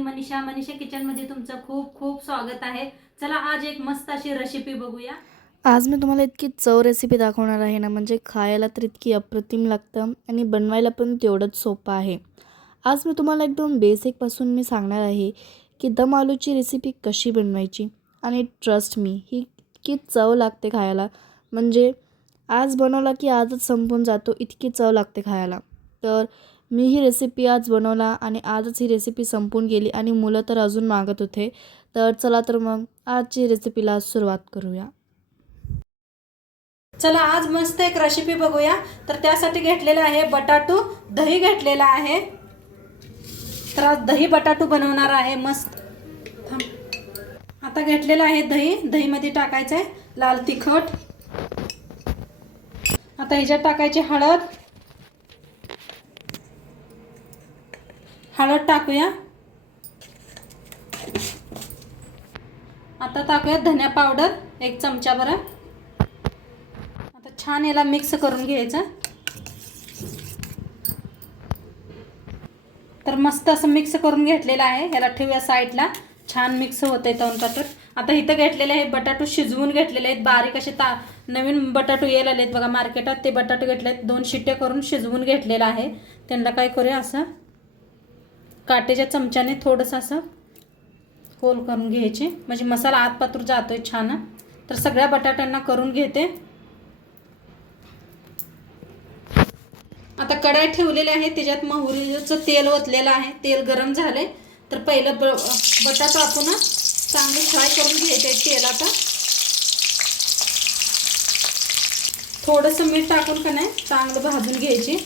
मी मनीषा किचनमध्ये तुमचं खूप खूप स्वागत आहे। चला आज एक मस्त अशी रेसिपी बघूया। आज मी तुम्हाला इतकी चव रेसिपी दाखवणार आहे ना, म्हणजे खायला तर इतकी अप्रतिम लागतं आणि बनवायला पण तेवढंच सोपं आहे। आज मी तुम्हाला एकदम बेसिकपासून मी सांगणार आहे की दम आलूची रेसिपी कशी बनवायची आणि ट्रस्ट मी ही इतकी चव लागते खायला, म्हणजे आज बनवला की आजच संपून जातो, इतकी चव लागते खायला। तर मी ही रेसिपी आज बनवला आणि आजच ही रेसिपी संपून गेली आणि मुलं तर अजून मागत होते। तर चला तर मग आजची रेसिपीला सुरुवात करूया। चला आज मस्त एक रेसिपी बघूया। तर त्यासाठी घेतलेला आहे बटाटू, दही घेतलेला आहे। तर आज दही बटाटू बनवणार आहे मस्त। आता घेतलेला आहे दही, दहीमध्ये टाकायचं आहे लाल तिखट। आता ह्याच्यात टाकायची हळद, हळद टाकूया। आता टाकूया धनिया पावडर 1 चमचा भर। आता छान याला मिक्स करून घ्यायचं। तर मस्त असं मिक्स करून घेतलेलं आहे, याला ठेवूया साईडला, छान मिक्स होतंय तवनपाटून। आता इथं घेतलेले आहे बटाटू शिजवून घेतलेले आहेत, बारीक असे नवीन बटाटू यायला आलेत बघा मार्केटात, ते बटाटू घेतलेत 2 शिट्ट्या करून शिजवून घेतलेला आहे। त्यांना काय करूया, असं काटेच्या चमच्याने थोडंसं असं होल करून घ्यायचे, म्हणजे मसाला आत पातूर जातोय छान। तर सगळ्या बटाट्यांना करून घेते। आता कढई ठेवलेली आहे, त्याच्यात मोहरीचं तेल ओतलेलं आहे, तेल गरम झाले। तर पहिलं बटाटा आपण चांगलं फ्राय करून घ्यायचे तेलात। थोडंसं मीठ टाकून का नाही चांगलं भाजून घ्यायचे।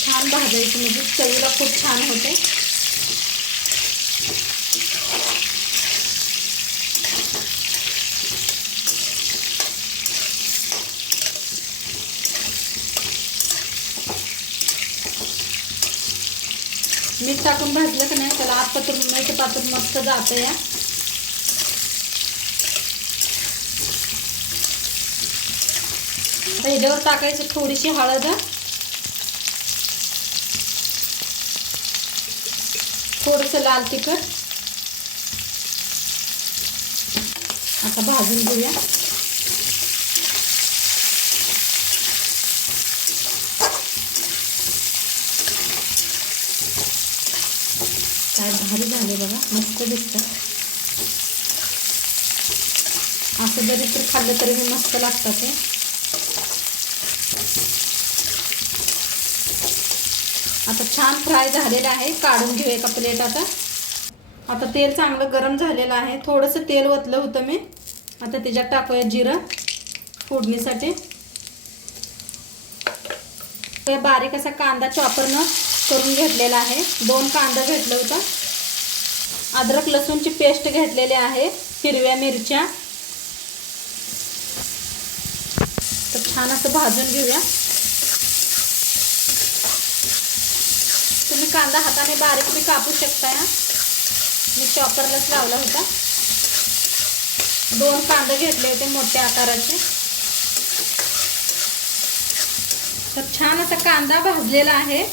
छान भाजायचं, म्हणजे चवीला खूप छान होते। मीठ टाकून भाजलं का नाही त्याला आत पातूर मीठ पातूर मस्त जातं या। आता ह्याच्यावर टाकायची थोडीशी हळद, थोडंसं लाल तिखट। आता भाजून घेऊया। काय भारी झाले बघा, मस्त दिसतं। असं जरी तर खाल्लं तरी मस्त लागतं ते। आता छान फ्राय झालेलं आहे, काढून घेऊ एका प्लेटात। आता तेल चांगलं गरम झालेलं आहे, थोडंसं तेल ओतलं होतं मी। आता त्याच्यात टाकूया जिरं फोडणीसाठी। बारीक असा कांदा चॉपरनं करून घेतलेला आहे, 2 कांदा घेतलं होतं। अद्रक लसूणची पेस्ट घेतलेली आहे, हिरव्या मिरच्या। तर छान असं भाजून घेऊया। तुम्ही कांदा हाताने बारीक भी कापू शकता, मी चॉपरलाच लावला होता। 2 कांदे घेतले होते मोठ्या आकाराचे। तर छान असा कांदा भाजलेला आहे,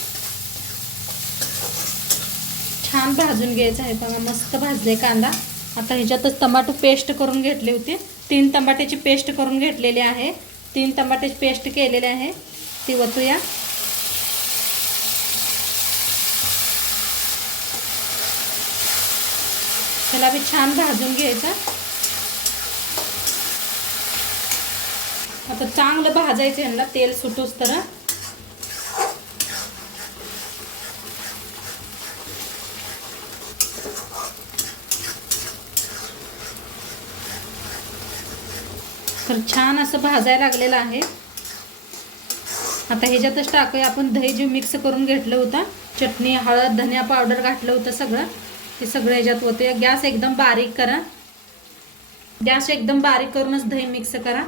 छान भाजून घ्यायचा आहे बघा, मस्त भाजले कांदा। आता ह्याच्यातच टमाटो पेस्ट करून घेतले होते, 3 टमाट्याची पेस्ट करून घेतलेली आहे। 3 टमाट्याची पेस्ट केलेली आहे, ती ओतूया। त्याला भी छान भाजून घ्यायचं। आता चांगलं भाजायचं ह्यांना, तेल सुटूस तर। तर छान असं भाजायला लागलेलं आहे। आता ह्याच्यातच टाकूया आपण दही, जे मिक्स करून घेतलं होतं, चटणी, हळद, धनिया पावडर घातलं होतं सगळं, ते सगळं ह्याच्यात होते। गॅस एकदम बारीक करा, गॅस एकदम बारीक करूनच दही मिक्स करा।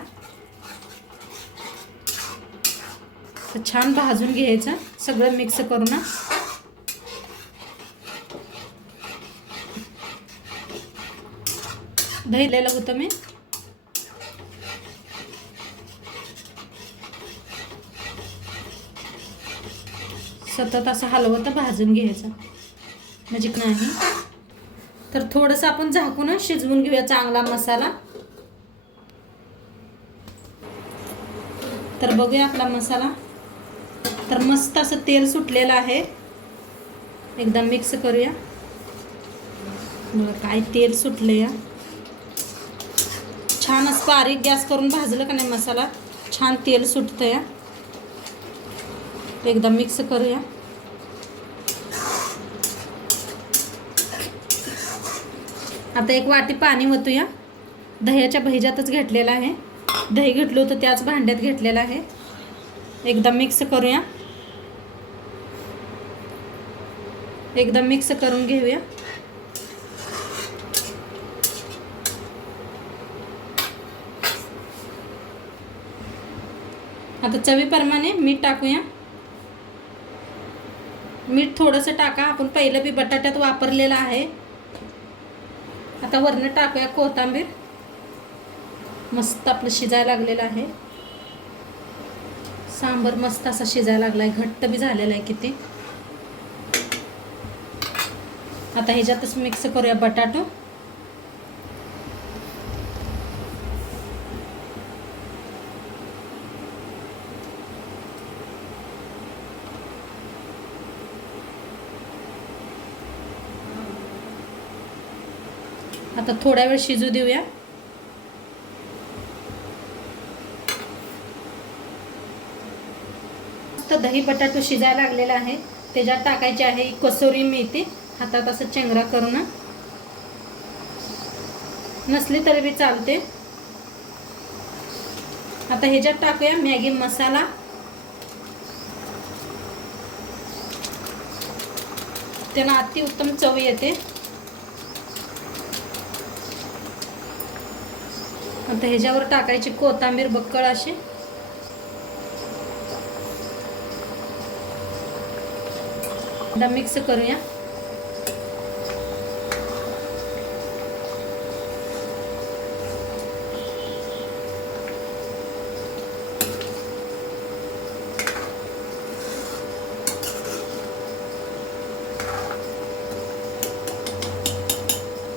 तर छान भाजून घ्यायचं सगळं मिक्स करून। दही दिलेलं होतं मी. सतत असं हलवत भाजून घ्यायचं म्हणजे नाही. तर थोडंसं आपण झाकून शिजवून घेऊया चांगला मसाला. तर बघूया आपला मसाला. तर मस्त असं तेल सुटलेलं आहे. एकदा मिक्स करूया. बघा काय तेल सुटलं या. छान असं बारीक गॅस करून भाजलं का नाही मसाला, छान तेल सुटतं या. एकदा मिक्स करूया. आता एक वाटी पाणी ओतूया. दह्याच्या भैजातच घेतलेलं आहे. दही घेतलं होतं त्याच भांड्यात घेतलेलं आहे. एकदा मिक्स करूया. एकदा मिक्स करून घेऊया. आता चवीप्रमाणे मीठ टाकूया. मीठ थोडंसं टाका, आपण पहिलं बी बटाट्यात वापरलेलं आहे. आता वरनं टाकूया कोथिंबीर. मस्त आपलं शिजायला लागलेलं आहे. सांबर मस्त असा शिजायला लागलाय, घट्ट बी झालेला आहे किती. आता ह्याच्यातच मिक्स करूया बटाटो. आता थोडा वेळ शिजू देऊया. मस्त दही बटाटो शिजायला लागलेला आहे. त्याच्यात टाकायची आहे कसुरी मेथी. हातात असं चेंगरा करून, नसली तरी बी चालते. आता ह्याच्यात टाकूया मॅगी मसाला. त्याला अति उत्तम चव येते. आता ह्याच्यावर टाकायची कोथिंबीर बक्कळ अशी. आता मिक्स करूया.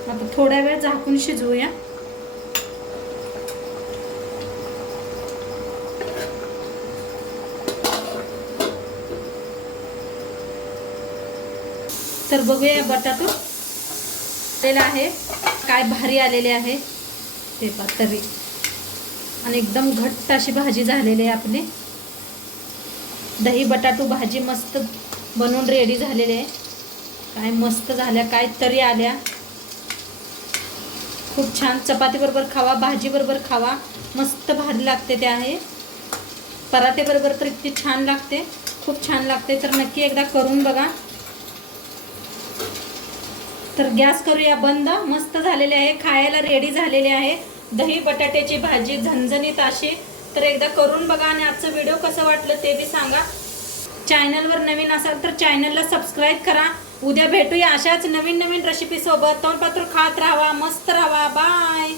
आता थोडा वेळ झाकून शिजवूया. तर बघूया बटाटो आलेला आहे, काय भारी आलेले आहे ते तरी. आणि एकदम घट्ट अशी भाजी झालेली आहे आपली. दही बटाटो भाजी मस्त बनवून रेडी झालेली आहे. काय मस्त झाल्या, काय तरी आल्या. खूप छान चपाती बरोबर खावा, भाजी बरोबर खावा, मस्त भारी लागते ते आहे. पराठे बरोबर तर इतकी छान लागते, खूप छान लागते. तर नक्की एकदा करून बघा. तर गॅस करूया बंद. मस्त झालेले आहे, खायला रेडी झालेले आहे दही बटाट्याची भाजी झणझणीत अशी. तर एकदा करून बघा आणि आजचं व्हिडिओ कसं वाटलं ते बी सांगा. चॅनलवर नवीन असाल तर चॅनलला सबस्क्राईब करा. उद्या भेटूया अशाच नवीन नवीन रेसिपी सोबत. तोंडपात्र खात राहावा, मस्त राहावा. बाय.